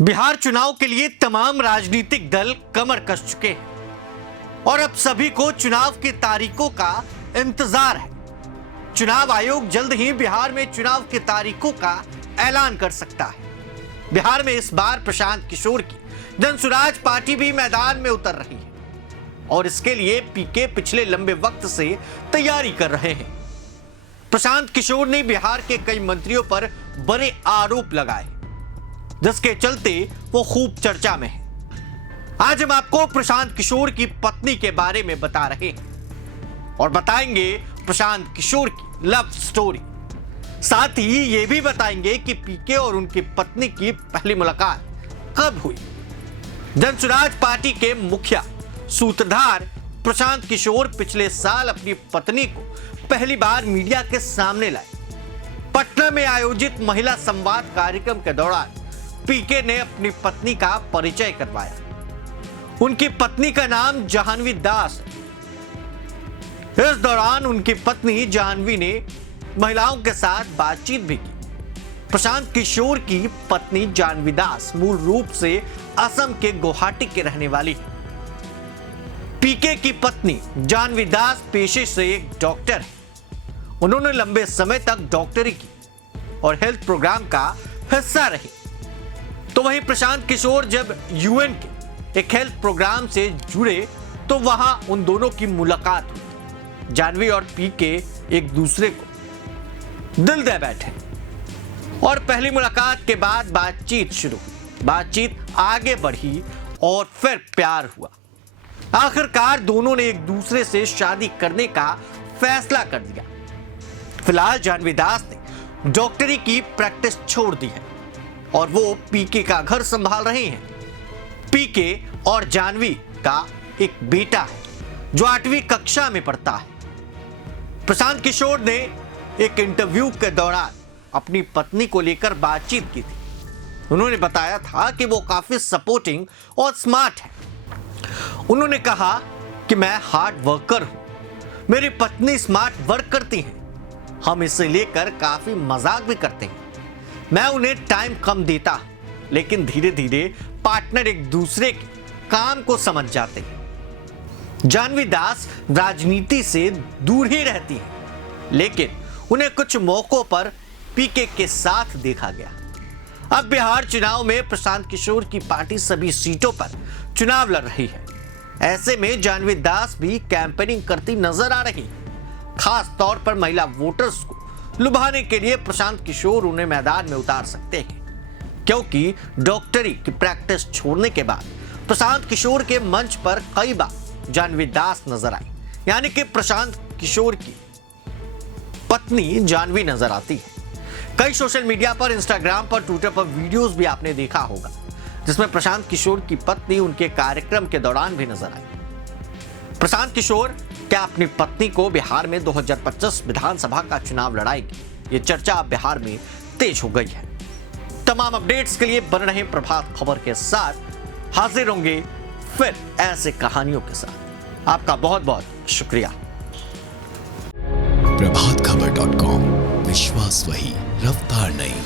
बिहार चुनाव के लिए तमाम राजनीतिक दल कमर कस चुके हैं और अब सभी को चुनाव की तारीखों का इंतजार है। चुनाव आयोग जल्द ही बिहार में चुनाव की तारीखों का ऐलान कर सकता है। बिहार में इस बार प्रशांत किशोर की जनसुराज पार्टी भी मैदान में उतर रही है और इसके लिए पीके पिछले लंबे वक्त से तैयारी कर रहे हैं। प्रशांत किशोर ने बिहार के कई मंत्रियों पर बड़े आरोप लगाए, जिसके चलते वो खूब चर्चा में है। आज हम आपको प्रशांत किशोर की पत्नी के बारे में बता रहे हैं और बताएंगे प्रशांत किशोर की लव स्टोरी। साथ ही ये भी बताएंगे कि पीके और उनकी पत्नी की पहली मुलाकात कब हुई। जनसुराज पार्टी के मुखिया सूत्रधार प्रशांत किशोर पिछले साल अपनी पत्नी को पहली बार मीडिया के सामने लाए। पटना में आयोजित महिला संवाद कार्यक्रम के दौरान पीके ने अपनी पत्नी का परिचय करवाया। उनकी पत्नी का नाम जाह्नवी दास है। इस दौरान उनकी पत्नी जाह्नवी ने महिलाओं के साथ बातचीत भी की। प्रशांत किशोर की पत्नी जाह्नवी दास मूल रूप से असम के गुवाहाटी के रहने वाली है। पीके की पत्नी जाह्नवी दास पेशे से एक डॉक्टर है। उन्होंने लंबे समय तक डॉक्टरी की और हेल्थ प्रोग्राम का हिस्सा रही। तो वहीं प्रशांत किशोर जब यूएन के एक हेल्थ प्रोग्राम से जुड़े तो वहां उन दोनों की मुलाकात हुई। जाह्नवी और पीके एक दूसरे को दिल दे बैठे और पहली मुलाकात के बाद बातचीत शुरू हुई। बातचीत आगे बढ़ी और फिर प्यार हुआ। आखिरकार दोनों ने एक दूसरे से शादी करने का फैसला कर दिया। फिलहाल जाह्नवी दास ने डॉक्टरी की प्रैक्टिस छोड़ दी है और वो पीके का घर संभाल रहे हैं। पीके और जाह्नवी का एक बेटा है जो 8वीं कक्षा में पढ़ता है। प्रशांत किशोर ने एक इंटरव्यू के दौरान अपनी पत्नी को लेकर बातचीत की थी। उन्होंने बताया था कि वो काफी सपोर्टिंग और स्मार्ट है। उन्होंने कहा कि मैं हार्ड वर्कर हूं, मेरी पत्नी स्मार्ट वर्क करती है, हम इसे लेकर काफी मजाक भी करते हैं। मैं उन्हें टाइम कम देता, लेकिन धीरे धीरे पार्टनर एक दूसरे के काम को समझ जाते हैं। जाह्नवी दास राजनीति से दूर ही रहती है, लेकिन उन्हें कुछ मौकों पर पीके के साथ देखा गया। अब बिहार चुनाव में प्रशांत किशोर की पार्टी सभी सीटों पर चुनाव लड़ रही है। ऐसे में जाह्नवी दास भी कैंपेनिंग करती नजर आ रही है। खास तौर पर महिला वोटर्स को लुभाने के लिए प्रशांत किशोर उन्हें मैदान में उतार सकते हैं, क्योंकि डॉक्टरी की प्रैक्टिस छोड़ने के बाद प्रशांत किशोर के मंच पर कई बार जाह्नवी दास नजर आई, यानी कि प्रशांत किशोर की पत्नी जाह्नवी नजर आती है। कई सोशल मीडिया पर, इंस्टाग्राम पर, ट्विटर पर वीडियोस भी आपने देखा होगा जिसमें प्रशांत किशोर की पत्नी उनके कार्यक्रम के दौरान भी नजर आई। प्रशांत किशोर क्या अपनी पत्नी को बिहार में 2025 विधानसभा का चुनाव लड़ाएंगे? ये चर्चा अब बिहार में तेज हो गई है। तमाम अपडेट्स के लिए बन रहे प्रभात खबर के साथ हाजिर होंगे फिर ऐसे कहानियों के साथ। आपका बहुत बहुत शुक्रिया। प्रभातखबर.com, विश्वास वही, रफ्तार नहीं।